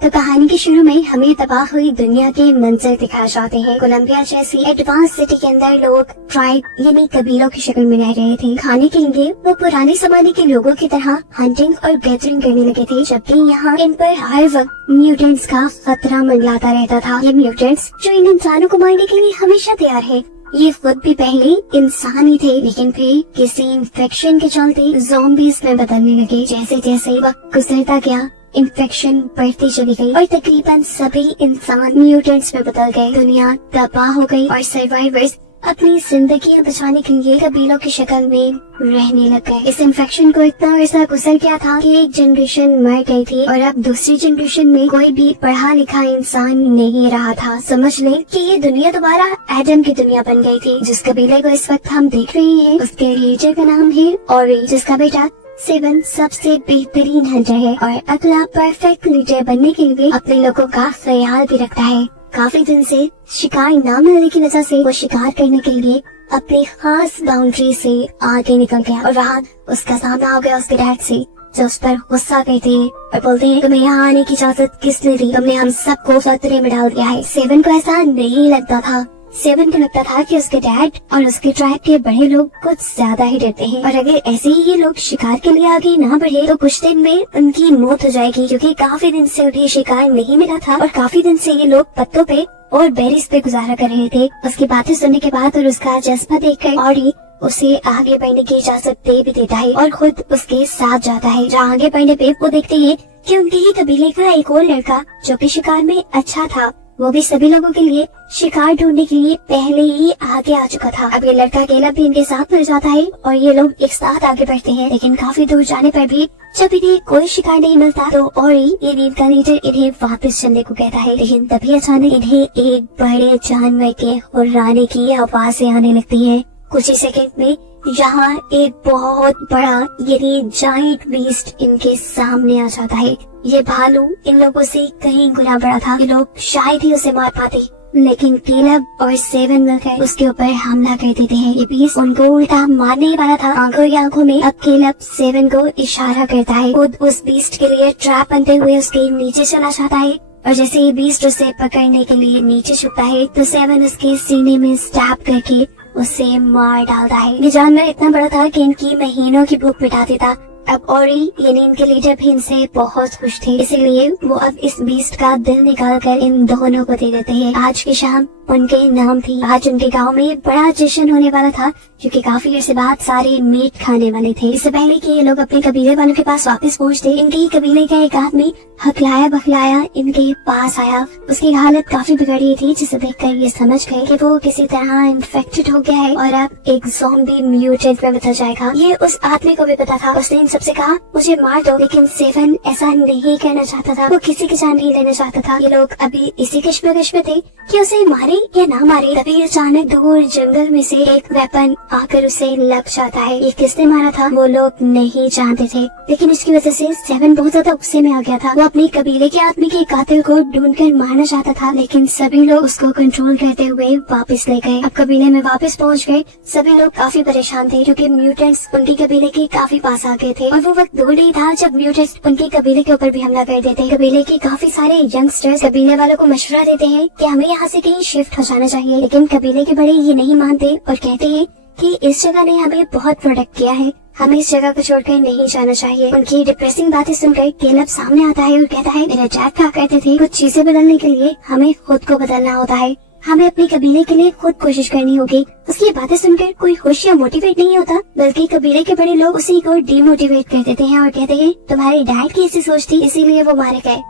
तो कहानी के शुरू में हमें तबाह हुई दुनिया के मंजर दिखाए जाते हैं। कोलंबिया जैसी एडवांस सिटी के अंदर लोग ट्राइब यानी कबीलों की शक्ल में रह रहे थे। खाने के लिए वो पुराने जमाने के लोगों की तरह हंटिंग और गैदरिंग करने लगे थे, जबकि यहाँ इन पर हर वक्त म्यूटेंट्स का खतरा मंडलाता रहता था। ये म्यूटेंट्स जो इन इंसानों को मारने के लिए हमेशा तैयार है, ये खुद भी पहले इंसान ही थे, लेकिन फिर किसी इन्फेक्शन के चलते ज़ॉम्बीज़ में बदलने लगे। जैसे जैसे वक्त गुजरता गया, इन्फेक्शन बढ़ती चली गई और तकरीबन सभी इंसान म्यूटेंट्स में बदल गए। दुनिया तबाह हो गई और सर्वाइवर्स अपनी जिंदगी बचाने के लिए कबीलों की शक्ल में रहने लग गए। इस इन्फेक्शन को इतना अर्सा गुजर गया था कि एक जनरेशन मर गई थी और अब दूसरी जनरेशन में कोई भी पढ़ा लिखा इंसान नहीं रहा था। समझ लें कि ये दुनिया दोबारा एडम की दुनिया बन गई थी। जिस कबीले को इस वक्त हम देख रहे हैं, उसके लीडर का नाम है ओरी, जिसका बेटा सेवन सबसे बेहतरीन हंटर है और अगला परफेक्ट लीडर बनने के लिए अपने लोगों का ख्याल भी रखता है। काफी दिन से शिकार न मिलने की वजह से वो शिकार करने के लिए अपनी खास बाउंड्री से आगे निकल गया और वहाँ उसका सामना हो गया उसके डैड से, जो उस पर गुस्सा करते हैं और बोलते हैं तुम्हें यहाँ आने की इजाजत किसने दी, तुमने हम सबको खतरे में डाल दिया है। सेवन को ऐसा नहीं लगता था। सेवन को लगता था कि उसके डैड और उसके ट्राइब के बड़े लोग कुछ ज्यादा ही डरते हैं और अगर ऐसे ही ये लोग शिकार के लिए आगे ना बढ़े तो कुछ दिन में उनकी मौत हो जाएगी, क्योंकि काफी दिन से उन्हें शिकार नहीं मिला था और काफी दिन से ये लोग पत्तों पे और बेरीज पे गुजारा कर रहे थे। उसकी बातें सुनने के बाद और उसका जज्बा देखकर ऑरी उसे आगे बढ़ने की इजाजत दे भी देता है और खुद उसके साथ जाता है। जहाँ आगे बढ़ने पे वो देखते हैं कि उनके ही कबीले का एक और लड़का जो कि शिकार में अच्छा था, वो भी सभी लोगों के लिए शिकार ढूंढने के लिए पहले ही आगे आ चुका था। अब ये लड़का अकेला भी इनके साथ मिल जाता है और ये लोग एक साथ आगे बढ़ते हैं, लेकिन काफी दूर जाने पर भी जब इन्हें कोई शिकार नहीं मिलता तो ओरी ये नींद का लीडर इन्हें वापस चलने को कहता है। लेकिन तभी अचानक इन्हें एक बड़े जानवर के हुर्राने की आवाजें आने लगती है। कुछ ही सेकंड में यहाँ एक बहुत बड़ा यानी जायंट बीस्ट इनके सामने आ जाता है। ये भालू इन लोगों से कहीं गुना बड़ा था। ये लोग शायद ही उसे मार पाते, लेकिन केलब और सेवन मिलकर उसके ऊपर हमला कर देते हैं। ये बीस्ट उनको उल्टा मारने ही वाला था। आंखों ही आंखों में अब केलब सेवन को इशारा करता है। खुद उस बीस्ट के लिए ट्रैप बनते हुए उसके नीचे चला जाता है और जैसे ये बीस्ट उसे पकड़ने के लिए नीचे छुपता है तो सेवन उसके सीने में स्टैब करके उसे मार डालता है। ये जानवर इतना बड़ा था कि इनकी महीनों की भूख मिटा देता। अब ओरी यानी इनके लीडर भी इनसे बहुत खुश थे, इसीलिए वो अब इस बीस्ट का दिल निकाल कर इन दोनों को दे देते हैं। आज की शाम उनके नाम थी। आज उनके गांव में बड़ा जश्न होने वाला था, क्योंकि काफी देर से बाद सारे मीट खाने वाले थे। इससे पहले कि ये लोग अपने कबीले वालों के पास वापस पहुंचते, इनके ही कबीले का एक आदमी हकलाया बखलाया इनके पास आया। उसकी हालत काफी बिगड़ गई थी, जिसे देखकर ये समझ गए कि वो किसी तरह इन्फेक्टेड हो गया है और अब एक ज़ॉम्बी म्यूटेंट में बदल जाएगा। ये उस आदमी को भी पता था। उसने इन सबसे कहा मुझे मार दो, लेकिन सेवन ऐसा नहीं करना चाहता था। वो किसी की जान नहीं लेना चाहता था। ये लोग अभी इसी कश्मकश में थे कि उसे मारे या ना मारे। तभी अचानक दूर जंगल में से एक वेपन आकर उसे लग जाता है। ये किसने मारा था वो लोग नहीं जानते थे, लेकिन इसकी वजह से सेवन बहुत ज्यादा गुस्से में आ गया था। वो अपने कबीले के आदमी के कातिल को ढूंढकर मारना चाहता था, लेकिन सभी लोग उसको कंट्रोल करते हुए वापस ले गए। अब कबीले में वापस पहुंच गए। सभी लोग काफी परेशान थे, क्योंकि म्यूटेंट्स उनके कबीले के काफी पास आ गए थे और वो वक्त दूर नहीं था जब म्यूटेंट्स उनके कबीले के ऊपर भी हमला कर देते। कबीले के काफी सारे यंगस्टर्स कबीले वालों को मशवरा देते हैं कि हमें यहाँ से कहीं शिफ्ट हो जाना चाहिए, लेकिन कबीले के बड़े ये नहीं मानते और कहते हैं कि इस जगह ने हमें बहुत प्रोटेक्ट किया है, हमें इस जगह को छोड़कर नहीं जाना चाहिए। उनकी डिप्रेसिंग बातें सुनकर केलब सामने आता है और कहता है मेरे डैड कहा करते थे कुछ चीजें बदलने के लिए हमें खुद को बदलना होता है, हमें अपने कबीले के लिए खुद कोशिश करनी होगी। उसकी बातें सुनकर कोई खुश या मोटिवेट नहीं होता, बल्कि कबीले के बड़े लोग उसी को डीमोटिवेट कर देते हैं और कहते हैं तुम्हारे डैड की ऐसी सोच थी इसीलिए वो मारे गए।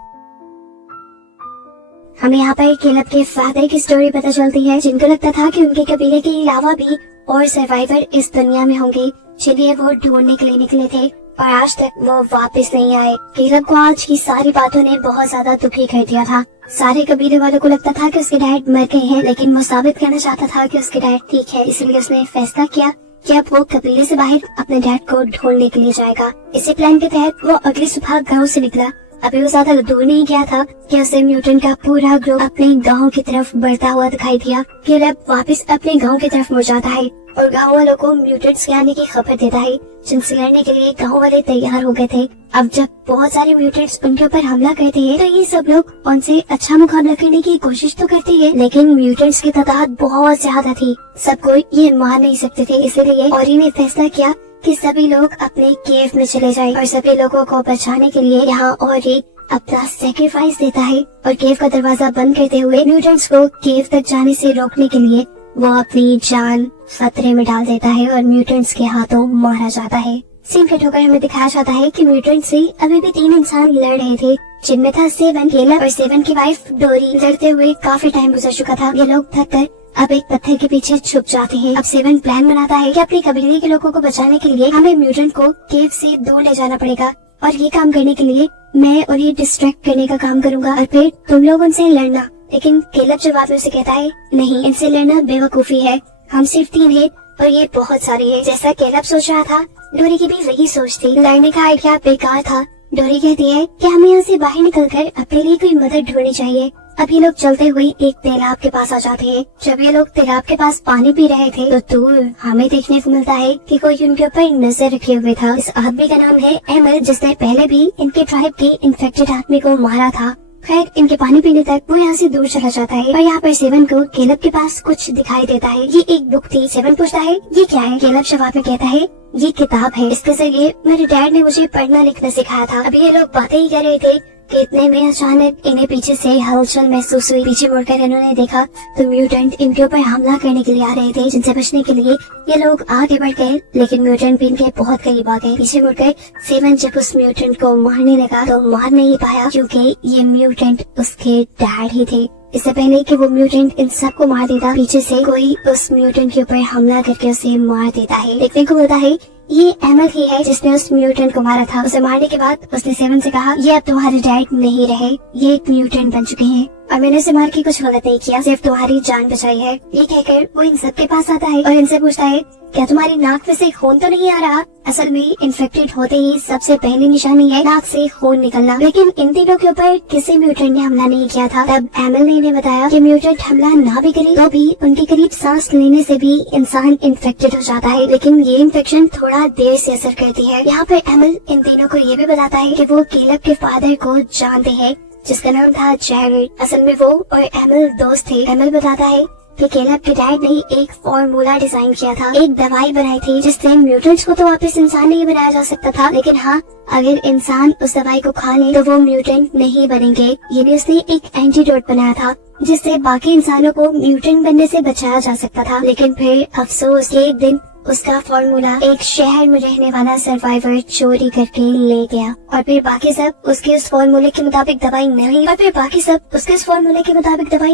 हमें यहाँ पर केलब के फादर की स्टोरी पता चलती है, जिनको लगता था कि उनके कबीले के अलावा भी और सर्वाइवर इस दुनिया में होंगे जिन्हें वो ढूंढने के लिए निकले थे और आज तक वो वापस नहीं आए। केलब को आज की सारी बातों ने बहुत ज्यादा दुखी कर दिया था। सारे कबीले वालों को लगता था कि उसके डैड मर गए हैं, लेकिन वो साबित करना चाहता था कि उसके डैड ठीक है, इसलिए उसने फैसला किया कि अब वो कबीले से बाहर अपने डैड को ढूंढने के लिए जाएगा। इसी प्लान के तहत वो अगली सुबह गाँव से निकला। अभी वो ज्यादा दूर नहीं गया था कि उसे म्यूटेंट का पूरा ग्रुप अपने गांव की तरफ बढ़ता हुआ दिखाई दिया। केलब वापस अपने गांव की तरफ मुड़ जाता है और गाँव वालों को म्यूटेंट्स के आने की खबर देता है, जिनसे लड़ने के लिए गाँव वाले तैयार हो गए थे। अब जब बहुत सारे म्यूटेंट्स उनके ऊपर हमला करते हैं तो ये सब लोग उनसे अच्छा मुकाबला करने की कोशिश तो करते हैं, लेकिन म्यूटेंट्स की तादाद बहुत ज्यादा थी, सबको ये मार नहीं सकते थे। इसीलिए औरी ने फैसला किया कि सभी लोग अपने केव में चले जाएं और सभी लोगों को बचाने के लिए यहाँ औरी अपना सेक्रीफाइस देता है और केव का दरवाजा बंद करते हुए म्यूटेंट्स को केव तक जाने से रोकने के लिए वो अपनी जान खतरे में डाल देता है और म्यूटेंट्स के हाथों मारा जाता है। सीन कट होकर हमें दिखाया जाता है कि म्यूटेंट से अभी भी 3 इंसान लड़ रहे थे, जिनमें था सेवन, केलब और सेवन की वाइफ डोरी। लड़ते हुए काफी टाइम गुजर चुका था, ये लोग थक कर अब एक पत्थर के पीछे छुप जाते हैं। अब सेवन प्लान बनाता है कि अपनी कबीले के लोगों को बचाने के लिए हमें म्यूटेंट को केव से दूर ले जाना पड़ेगा और ये काम करने के लिए मैं उन्हें डिस्ट्रैक्ट करने का काम करूंगा और फिर तुम लोग उनसे लड़ना। लेकिन केलब जवाब में उसे कहता है, नहीं, इनसे लड़ना बेवकूफी है, हम सिर्फ 3 हैं और ये बहुत सारी है। जैसा केलब सोच रहा था, डोरी की भी वही सोच थी। लड़ने का आइडिया बेकार था। डोरी कहती है कि हमें यहाँ से बाहर निकलकर अपने लिए कोई मदद ढूंढनी चाहिए। अब ये लोग चलते हुए एक तालाब के पास आ जाते हैं। जब ये लोग तालाब के पास पानी पी रहे थे तो दूर हमें देखने को मिलता है कि कोई उनके ऊपर नजर रखे हुए था। इस आदमी का नाम है एमल, जिसने पहले भी इनके ट्राइब के इन्फेक्टेड आदमी को मारा था। खैर, इनके पानी पीने तक वो यहाँ से दूर चला जाता है और यहाँ पर सेवन को केलब के पास कुछ दिखाई देता है। ये एक बुक थी। सेवन पूछता है, ये क्या है? केलब जवाब में कहता है, ये किताब है, इसके जरिए मेरे डैड ने मुझे पढ़ना लिखना सिखाया था। अभी ये लोग बातें ही कर रहे थे कि इतने में अचानक इन्हें पीछे से हलचल महसूस हुई। पीछे मुड़कर इन्होंने देखा तो म्यूटेंट इनके ऊपर हमला करने के लिए आ रहे थे, जिनसे बचने के लिए ये लोग आगे बढ़ गए, लेकिन म्यूटेंट भी इनके बहुत करीब आ गए। पीछे मुड़कर सेवन जब उस म्यूटेंट को मारने लगा तो मार नहीं पाया, क्योंकि ये म्यूटेंट उसके डैड ही थे। इससे पहले कि वो म्यूटेंट इन सबको मार देता, पीछे से कोई उस म्यूटेंट के ऊपर हमला करके उसे मार देता है। देखने को मिलता है ये एमल ही है जिसने उस म्यूटेंट को मारा था। उसे मारने के बाद उसने सेवन से कहा, ये अब तुम्हारे डैड नहीं रहे, ये एक म्यूटेंट बन चुके हैं और मैंने उसे मार के कुछ गलत नहीं किया, सिर्फ तुम्हारी जान बचाई है। ये कहकर वो इन सब के पास आता है और इनसे पूछता है, क्या तुम्हारी नाक में से खून तो नहीं आ रहा? असल में इन्फेक्टेड होते ही सबसे पहली निशानी है नाक से खून निकलना, लेकिन इन तीनों के ऊपर किसी म्यूटेंट ने हमला नहीं किया था। तब एमल ने इन्हें बताया कि म्यूटेंट हमला ना भी करे तो भी उनके करीब सांस लेने से भी इंसान इन्फेक्टेड हो जाता है, लेकिन ये इन्फेक्शन थोड़ा देर से असर करती है। यहाँ पर एमल इन तीनों को ये भी बताता है कि वो केलब के फादर को जानते हैं, जिसका नाम था जैरेड। असल में वो और एमल दोस्त थे। एमल बताता है कि केलब के डैड ने एक फॉर्मूला डिजाइन किया था, एक दवाई बनाई थी जिससे म्यूटेंट्स को तो वापस इंसान नहीं बनाया जा सकता था, लेकिन हाँ, अगर इंसान उस दवाई को खा ले तो वो म्यूटेंट नहीं बनेंगे। ये भी उसने एक एंटीडोट बनाया था जिससे बाकी इंसानों को म्यूटेंट बनने से बचाया जा सकता था। लेकिन फिर अफसोस, एक दिन उसका फॉर्मूला एक शहर में रहने वाला सर्वाइवर चोरी करके ले गया और फिर बाकी सब उसके उस फॉर्मूले के मुताबिक दवाई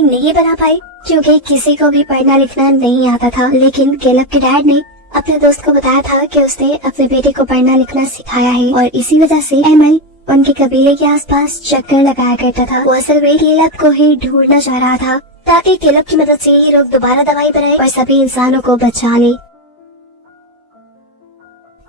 नहीं बना पाए, क्योंकि किसी को भी पढ़ना लिखना नहीं आता था। लेकिन केलब के डैड ने अपने दोस्त को बताया था कि उसने अपने बेटे को पढ़ना लिखना सिखाया है और इसी वजह से एमल उनके कबीले के आसपास चक्कर लगाया करता था। वो असल में केलब को ही ढूंढना चाह रहा था ताकि केलब की मदद से ये लोग दोबारा दवाई बनाए और सभी इंसानों को बचा ले।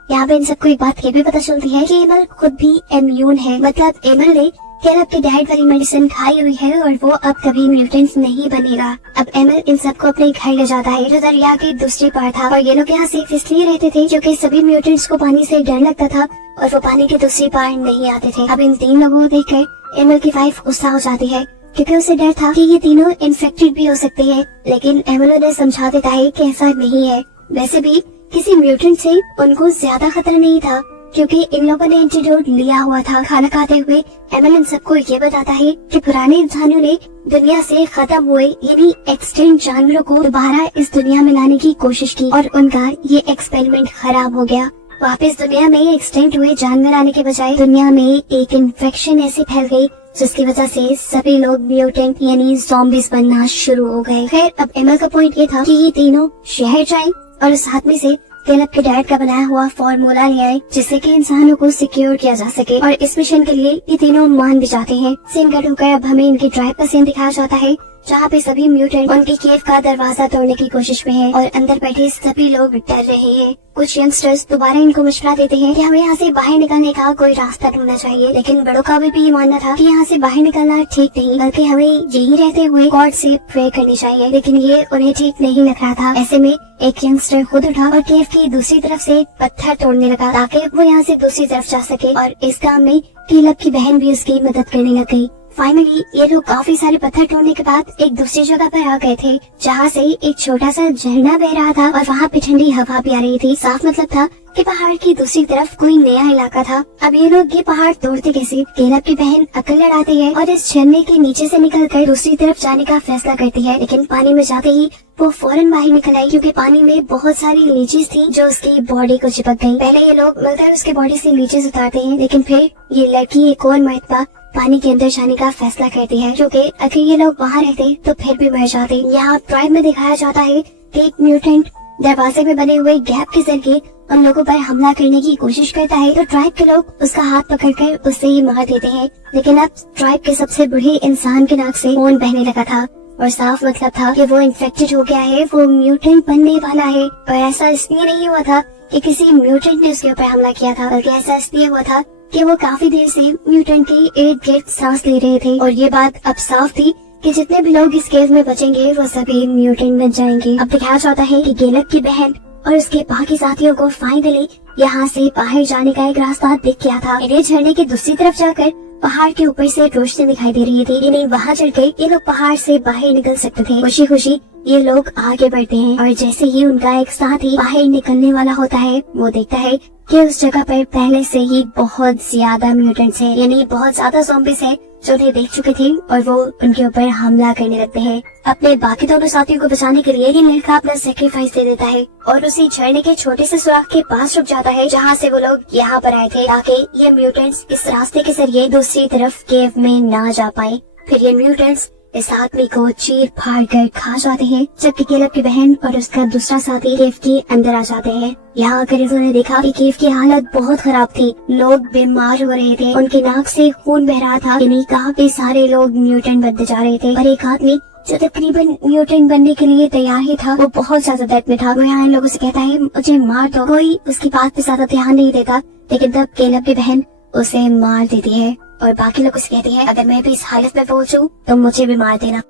यहाँ पे इन सबको एक बात ये भी पता चलती है कि एमल खुद भी इम्यून है, मतलब एमल ने केलब के डैड वाली मेडिसिन खाई हुई है और वो अब कभी म्यूटेंट नहीं बनेगा। अब एमल इन सबको अपने घर ले जाता है जो दरिया के दूसरी पार था और ये लोग यहाँ सेफ इसलिए रहते थे क्योंकि सभी म्यूटेंट्स को पानी से डर लगता था और वो पानी के दूसरी पार नहीं आते थे। अब इन 3 लोगों को देखकर एमल की वाइफ गुस्सा हो जाती है क्योंकि उसे डर था कि ये तीनों इन्फेक्टेड भी हो सकते हैं, लेकिन एमल उन्हें समझा देता है कि ऐसा नहीं है। वैसे भी किसी म्यूटेंट से उनको ज्यादा खतरा नहीं था क्योंकि इन लोगों ने एंटीडोट लिया हुआ था। खाना खाते हुए एमल इन सबको ये बताता है कि पुराने इंसानों ने दुनिया से खत्म हुए यानी एक्सटिंक्ट जानवरों को दोबारा इस दुनिया में लाने की कोशिश की और उनका ये एक्सपेरिमेंट खराब हो गया। वापस दुनिया में एक्सटिंक्ट हुए जानवर आने के बजाय दुनिया में एक इन्फेक्शन ऐसी फैल गई जिसकी वजह से सभी लोग म्यूटेंट यानी ज़ॉम्बीज बनना शुरू हो गए। खैर, अब एमल का पॉइंट ये था कि ये तीनों शहर जाएं और उस आदमी से केलब के डैड का बनाया हुआ फॉर्मूला ले आए जिससे कि इंसानों को सिक्योर किया जा सके और इस मिशन के लिए ये तीनों मान भी जाते हैं। सीन कट होकर अब हमें इनकी ट्राइब का सीन दिखाया जाता है जहाँ पे सभी म्यूटेंट उनकी केव का दरवाजा तोड़ने की कोशिश में है और अंदर बैठे सभी लोग डर रहे हैं। कुछ यंगस्टर्स दोबारा इनको मशवरा देते हैं कि हमें यहाँ से बाहर निकलने का कोई रास्ता ढूंढना चाहिए, लेकिन बड़ों का भी ये मानना था कि यहाँ से बाहर निकलना ठीक नहीं, बल्कि हमें यही रहते हुए गॉड से प्रे करनी चाहिए। लेकिन ये उन्हें ठीक नहीं लग रहा था। ऐसे में एक यंगस्टर खुद उठा और केव की दूसरी तरफ से पत्थर तोड़ने लगा ताकि वो यहाँ से दूसरी तरफ जा सके, और इस काम में कैलब की बहन भी उसकी मदद करने लग गई। फाइनली ये लोग काफी सारे पत्थर तोड़ने के बाद एक दूसरी जगह पर आ गए थे, जहाँ से एक छोटा सा झरना बह रहा था और वहाँ पे ठंडी हवा भी आ रही थी। साफ मतलब था कि पहाड़ की दूसरी तरफ कोई नया इलाका था। अब ये लोग ये पहाड़ तोड़ते कैसे? कैलब की बहन अक्ल लड़ाती है और इस झरने के नीचे से निकलकर दूसरी तरफ जाने का फैसला करती है, लेकिन पानी में जाते ही वो फौरन बाहर निकल आई, क्योंकि पानी में बहुत सारी लीचीज थी जो उसकी बॉडी को चिपक गई। पहले ये लोग मिलकर उसकी बॉडी से लीचीज उतारते हैं, लेकिन फिर ये लड़की एक और मरतबा पानी के अंदर जाने का फैसला करती है, क्योंकि अगर ये लोग वहाँ रहते तो फिर भी मर जाते। यहाँ ट्राइब में दिखाया जाता है कि एक म्यूटेंट दरवाजे में बने हुए गैप के जरिए उन लोगों पर हमला करने की कोशिश करता है, तो ट्राइब के लोग उसका हाथ पकड़कर उससे ही मार देते हैं। लेकिन अब ट्राइब के सबसे बूढ़े इंसान के नाक से खून बहने लगा था और साफ मतलब था कि वो इन्फेक्टेड हो गया है, वो म्यूटेंट बनने वाला है। पर ऐसा इसलिए नहीं हुआ था कि किसी म्यूटेंट ने उसके ऊपर हमला किया था, बल्कि ऐसा इसलिए हुआ था कि वो काफी देर से म्यूटेंट के इर्द गिर्द सांस ले रहे थे, और ये बात अब साफ थी कि जितने भी लोग इस केव में बचेंगे वो सभी म्यूटेंट बन जाएंगे। अब दिखाया जाता है कि कैलब की बहन और उसके बाकी साथियों को फाइनली यहाँ से बाहर जाने का एक रास्ता दिख गया था। इन्हें झरने की दूसरी तरफ जाकर पहाड़ के ऊपर से रोशनी दिखाई दे रही थी। इन्हें वहाँ चढ़कर ये लोग पहाड़ से बाहर निकल सकते थे। खुशी खुशी ये लोग आगे बढ़ते हैं, और जैसे ही उनका एक साथी बाहर निकलने वाला होता है, वो देखता है कि उस जगह पर पहले से ही बहुत ज्यादा म्यूटेंट्स हैं, यानी बहुत ज्यादा ज़ॉम्बीज़ हैं जो उन्हें देख चुके थे, और वो उनके ऊपर हमला करने लगते हैं। अपने बाकी दोनों साथियों को बचाने के लिए ये लड़का अपना सेक्रीफाइस दे देता है और उसी झरने के छोटे से सुराख के पास रुक जाता है, जहाँ से वो लोग यहाँ पर आए थे, ताकि ये म्यूटेंट्स इस रास्ते के जरिए दूसरी तरफ केव में ना जा पाए। फिर ये म्यूटेंट्स इस आदमी को चीर फाड़ कर खा जाते हैं, जबकि कैलब की बहन और उसका दूसरा साथी केव के अंदर आ जाते हैं। यहाँ आकर इन्होंने देखा कि केव की हालत बहुत खराब थी, लोग बीमार हो रहे थे, उनके नाक से खून बह रहा था, यानी काफी सारे लोग म्यूटेंट बनते जा रहे थे। और एक आदमी जो तकरीबन म्यूटेंट बनने के लिए तैयार ही था, वो बहुत ज्यादा दर्द में था। वो यहाँ इन लोगों से कहता है मुझे मार दो। कोई उसकी बात पे ज्यादा ध्यान नहीं देता, लेकिन तब कैलब की बहन उसे मार देती है और बाकी लोग उसे कहती है अगर मैं भी इस हालत में पहुंचूं तो मुझे भी मार देना।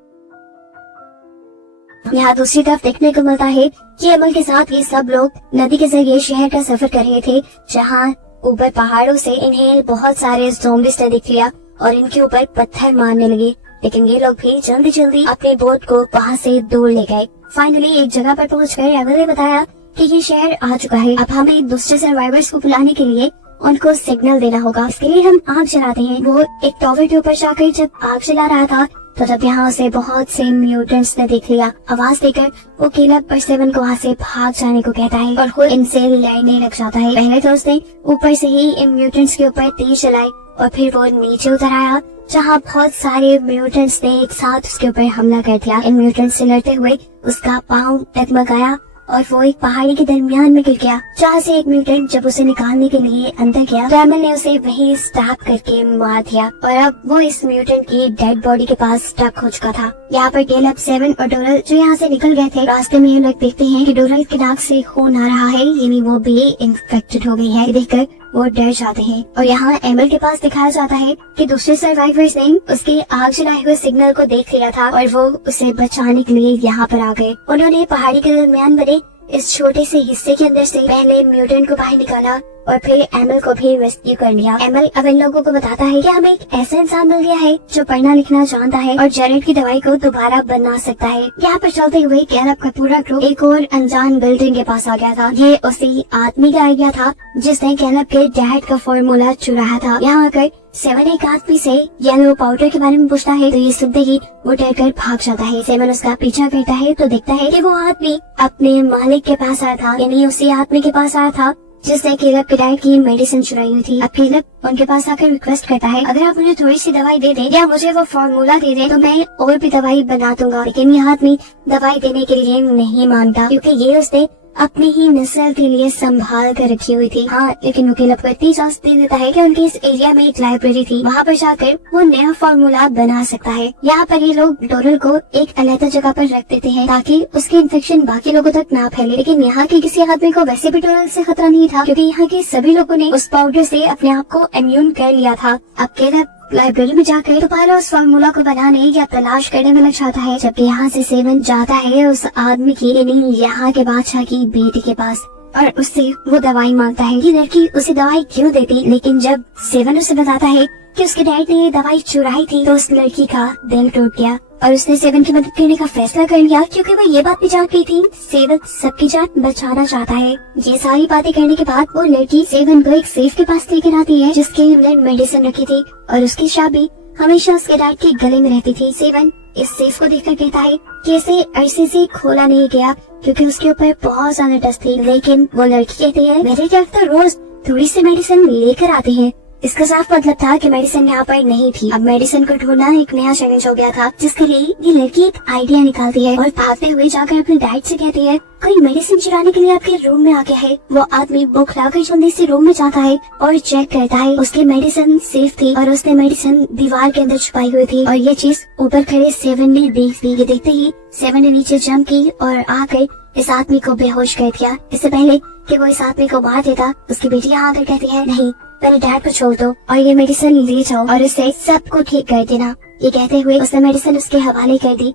यहाँ दूसरी तरफ देखने को मिलता है कि अमल के साथ ये सब लोग नदी के जरिए शहर का सफर कर रहे थे, जहाँ ऊपर पहाड़ों से इन्हें बहुत सारे ज़ॉम्बीज़ ने दिख लिया और इनके ऊपर पत्थर मारने लगे। लेकिन ये लोग भी जल्दी जल्दी अपने बोट को वहाँ से दूर ले गए। फाइनली एक जगह पर पहुंचकर एमल ने बताया कि ये शहर आ चुका है, अब हमें दूसरे सर्वाइवर्स को बुलाने के लिए उनको सिग्नल देना होगा। इसके लिए हम आग जलाते हैं। वो एक टॉवर के ऊपर जाकर जब आग जला रहा था, तो जब यहाँ से बहुत से म्यूटेंट्स ने देख लिया। आवाज देकर वो कैलब और सेवन को वहाँ से भाग जाने को कहता है और खुद इनसे लड़ने लग जाता है। पहले तो उसने ऊपर से ही इन म्यूटेंट्स के ऊपर तीर चलाई और फिर वो नीचे उतर आया, जहाँ बहुत सारे म्यूटेंट्स ने एक साथ उसके ऊपर हमला कर दिया। इन म्यूटेंट्स से लड़ते हुए उसका पाँव डगमगाया और वो एक पहाड़ी के दरमियान में गिर गया, जहाँ से एक म्यूटेंट जब उसे निकालने के लिए अंदर गया, तो एमल ने उसे वही स्टैब करके मार दिया और अब वो इस म्यूटेंट की डेड बॉडी के पास स्टक हो चुका था। यहाँ पर कैलब, सेवन और डोरल जो यहाँ से निकल गए थे, रास्ते में ये लोग देखते हैं कि डोरल के नाक से खून आ रहा है, यानी वो भी इन्फेक्टेड हो गई है। देखकर वो डर जाते हैं और यहाँ एमल के पास दिखाया जाता है कि दूसरे सर्वाइवर्स ने उसके आग जलाए हुए सिग्नल को देख लिया था और वो उसे बचाने के लिए यहाँ पर आ गए। उन्होंने पहाड़ी के दरमियान बने इस छोटे से हिस्से के अंदर से पहले म्यूटेंट को बाहर निकाला और फिर एमल को भी रेस्क्यू कर लिया। एमल अब इन लोगों को बताता है कि हमें एक ऐसा इंसान मिल गया है जो पढ़ना लिखना जानता है और जेरेड की दवाई को दोबारा बना सकता है। यहाँ पर चलते हुए कैलब का पूरा ग्रुप एक और अनजान बिल्डिंग के पास आ गया था। ये उसी आदमी का आइडिया था जिसने कैलब के डैड का फॉर्मूला चुराया था। यहाँ आकर सेवन एक आदमी से येलो पाउडर के बारे में पूछता है, तो ये सुनते ही वो डरकर भाग जाता है। सेवन उसका पीछा करता है तो देखता है कि वो आदमी अपने मालिक के पास आया था, यानी उसी आदमी के पास आया था जिसने कैलब के डैड की मेडिसिन चुराई हुई थी। अब कैलब उनके पास आकर रिक्वेस्ट करता है, अगर आप मुझे थोड़ी सी दवाई दे दें या मुझे वो फॉर्मूला दे दें तो मैं और भी दवाई बना दूंगा। लेकिन यह आदमी दवाई देने के लिए नहीं मानता, क्योंकि ये उसने अपनी ही नस्ल के लिए संभाल कर रखी हुई थी। हाँ, लेकिन वो केलब को इतनी इजाजत दे देता है कि उनके इस एरिया में एक लाइब्रेरी थी, वहाँ पर जाकर वो नया फार्मूला बना सकता है। यहाँ पर ये लोग डोरल को एक अलग जगह पर रख देते हैं ताकि उसकी इन्फेक्शन बाकी लोगों तक ना फैले। लेकिन यहाँ के किसी आदमी को वैसे भी डोरल से खतरा नहीं था, क्योंकि यहाँ के सभी लोगों ने उस पाउडर से अपने आप को इम्यून कर लिया था। अब केलब लाइब्रेरी में जाकर दोबारा उस फार्मूला को बनाने या तलाश करने में लग जाता है, जबकि यहाँ से सेवन जाता है उस आदमी की यानी यहाँ के बादशाह की बेटी के पास और उससे वो दवाई मांगता है। ये लड़की उसे दवाई क्यों देती, लेकिन जब सेवन उसे बताता है कि उसके डैड ने ये दवाई चुराई थी तो उस लड़की का दिल टूट गया और उसने सेवन की मदद करने का फैसला कर लिया, क्योंकि वो ये बात भी जान गई थी सेवन सबकी जान बचाना चाहता है। ये सारी बातें करने के बाद वो लड़की सेवन को एक सेफ के पास लेकर आती है जिसके अंदर मेडिसिन रखी थी और उसकी चाबी हमेशा उसके डैड के गले में रहती थी। सेवन इस सेफ को देखकर कहता है कि इसे अरसे से खोला नहीं गया क्योंकि उसके ऊपर बहुत ज्यादा डस्ट थी, लेकिन वो लड़की कहती है मेरे डैड तो रोज थोड़ी सी मेडिसिन लेकर आते हैं। इसका साफ मतलब था कि मेडिसिन यहाँ पर नहीं थी। अब मेडिसिन को ढूंढना एक नया चैलेंज हो गया था, जिसके लिए ये लड़की एक आइडिया निकालती है और भागते हुए जाकर अपने डैड से कहती है कोई मेडिसिन चुराने के लिए आपके रूम में आ गया है। वो आदमी बौखलाकर जल्दी से रूम में जाता है और चेक करता है उसकी मेडिसिन सेफ थी और उसने मेडिसिन दीवार के अंदर छुपाई हुई थी और ये चीज ऊपर खड़े सेवन ने देख ली। ये देखते ही सेवन ने नीचे जंप की और आकर इस आदमी को बेहोश कर दिया। इससे पहले कि वो इस आदमी को मार देता, उसकी बेटी यहाँ आकर कहती है नहीं, मेरे डैड को छोड़ दो और ये मेडिसिन ले जाओ और इससे सबको ठीक कर देना। ये कहते हुए उसने मेडिसिन उसके हवाले कर दी।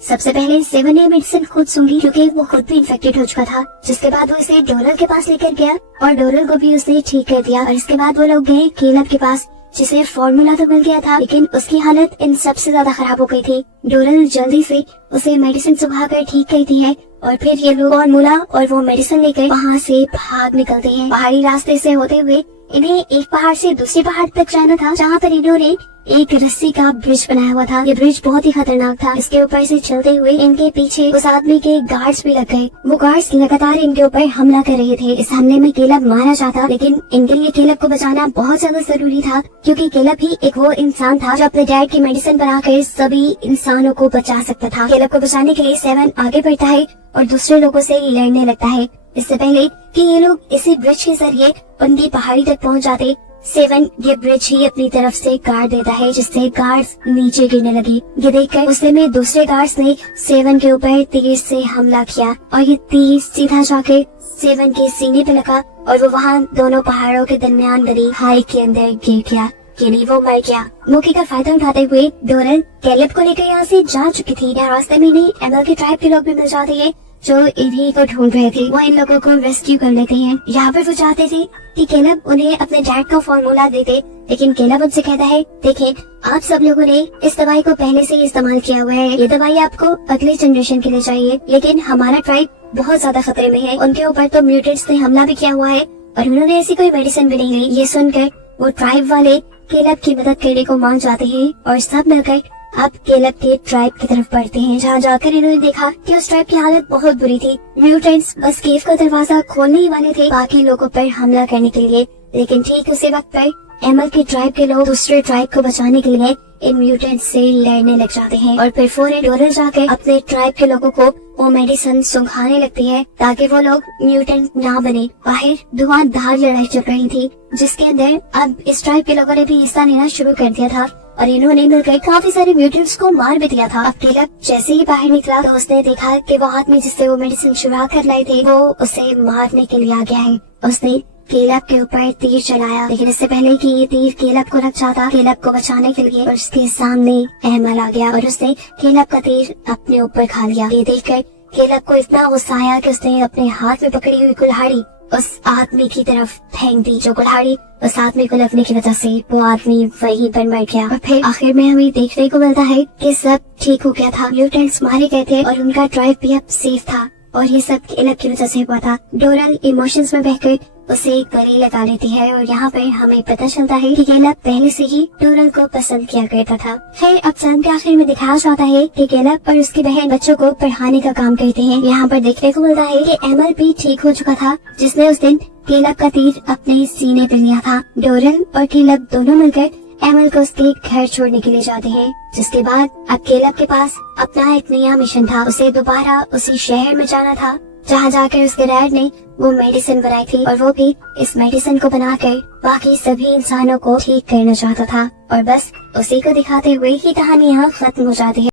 सबसे पहले सेवन ने मेडिसिन खुद सूंघी क्योंकि वो खुद भी इन्फेक्टेड हो चुका था, जिसके बाद वो इसे डोरल के पास लेकर गया और डोरल को भी उसने ठीक कर दिया और इसके बाद वो लोग गए केलब के पास, जिसे फार्मूला तो मिल गया था लेकिन उसकी हालत इन सबसे ज्यादा खराब हो गई थी। डोरल जल्दी से उसे मेडिसिन सुबह कर ठीक करती है और फिर ये लोग फार्मूला और वो मेडिसिन लेकर वहाँ से भाग निकलते हैं। पहाड़ी रास्ते से होते हुए इन्हें एक पहाड़ से दूसरे पहाड़ तक जाना था, जहाँ पर इन्होंने एक रस्सी का ब्रिज बनाया हुआ था। ये ब्रिज बहुत ही खतरनाक था। इसके ऊपर से चलते हुए इनके पीछे उस आदमी के गार्ड्स भी लग गए। वो गार्ड्स लगातार इनके ऊपर हमला कर रहे थे। इस हमले में केलब मारा जाता, लेकिन इनके लिए केलब को बचाना बहुत ज्यादा जरूरी था, क्योंकि केलब ही एक वो इंसान था जो अपने डैड की मेडिसिन बनाकर सभी इंसानों को बचा सकता था। केलब को बचाने के लिए सेवन आगे बढ़ता है और दूसरे लोगों से लड़ने लगता है। इससे पहले कि ये लोग इसी ब्रिज के जरिए उनकी पहाड़ी तक पहुंच जाते, सेवन ये ब्रिज ही अपनी तरफ से काट देता है, जिससे गार्ड्स नीचे गिरने लगे। ये देखकर गुस्से में दूसरे गार्ड्स ने सेवन के ऊपर तीर से हमला किया और ये तीर सीधा जाकर सेवन के सीने पे लगा और वो वहाँ दोनों पहाड़ों के दरमियान बनी खाई के अंदर गिर गया, यानी वो मर गया। मौके का फायदा उठाते हुए डोरल केलब को लेकर यहाँ से जा चुकी थी। यहाँ रास्ते में इन्हें एमल के ट्राइब के लोग भी मिल जाते हैं जो इन्हीं को ढूंढ रहे थे। वो इन लोगों को रेस्क्यू कर लेते हैं। यहाँ पर वो चाहते थे कि केलब उन्हें अपने डैड का फार्मूला देते, लेकिन केलब उनसे कहता है देखिए आप सब लोगों ने इस दवाई को पहले से ही इस्तेमाल किया हुआ है, ये दवाई आपको अगले जनरेशन के लिए चाहिए, लेकिन हमारा ट्राइब बहुत ज्यादा खतरे में है, उनके ऊपर तो म्यूटेंट्स ने हमला भी किया हुआ है और उन्होंने ऐसी कोई मेडिसिन भी नहीं ली। ये सुनकर वो ट्राइब वाले केलब की मदद करने को मान जाते हैं और सब मिलकर अब केलब के ट्राइब की तरफ बढ़ते हैं, जहाँ जाकर इन्होंने देखा कि उस ट्राइब की हालत बहुत बुरी थी। म्यूटेंट्स बस केव का दरवाजा खोलने ही वाले थे बाकी लोगों पर हमला करने के लिए, लेकिन ठीक उसी वक्त पर एमल के ट्राइब के लोग दूसरे ट्राइब को बचाने के लिए इन म्यूटेंट्स से लड़ने लग जाते हैं और फिर फौरन डोरल जाकर अपने ट्राइब के लोगों को वो मेडिसिन सुंघाने लगती है ताकि वो लोग म्यूटेंट ना बने। बाहर धुआंधार लड़ाई चल रही थी, जिसके अंदर अब इस ट्राइब के लोगों ने भी हिस्सा लेना शुरू कर दिया था और इन्होंने मिलकर काफी सारे म्यूटेंट्स को मार भी दिया था। अब केलब जैसे ही बाहर निकला तो उसने देखा कि वो आदमी जिससे वो मेडिसिन चुरा कर लाए थे वो उसे मारने के लिए आ गया है। उसने केलब के ऊपर तीर चलाया, लेकिन इससे पहले कि ये तीर केलब को लग जाता, केलब को बचाने के लिए और उसके सामने एमल आ गया और उसने केलब का तीर अपने ऊपर खा लिया। ये देखकर केलब को इतना गुस्सा आया कि उसने अपने हाथ में पकड़ी हुई कुल्हाड़ी उस आदमी की तरफ फेंक दी। जो कुल्हाड़ी उस आदमी को लगने की वजह से वो आदमी वहीं पर मर गया और फिर आखिर में हमें देखने को मिलता है कि सब ठीक हो गया था। म्यूटेंट्स मारे गए थे और उनका ट्राइब भी अब सेफ था और ये सब केलब की वजह से हुआ था। डोरल इमोशंस में बहकर उसे गले लगा लेती है और यहाँ पर हमें पता चलता है कि केलब पहले से ही डोरल को पसंद किया करता था। फिर अब फिल्म के आखिर में दिखाया जाता है कि केलब और उसकी बहन बच्चों को पढ़ाने का काम करते हैं। यहाँ पर देखने को मिलता है कि एमल भी ठीक हो चुका था, जिसने उस दिन केलब का तीर अपने सीने पे लिया था। डोरल और केलब दोनों मिलकर एमल को उसके घर छोड़ने के लिए जाते हैं, जिसके बाद अब केलब के पास अपना एक नया मिशन था। उसे दोबारा उसी शहर में जाना था जहाँ जाकर उसके डैड ने वो मेडिसिन बनाई थी, और वो भी इस मेडिसिन को बनाकर बाकी सभी इंसानों को ठीक करना चाहता था। और बस उसी को दिखाते हुए ही कहानी यहाँ खत्म हो जाती है।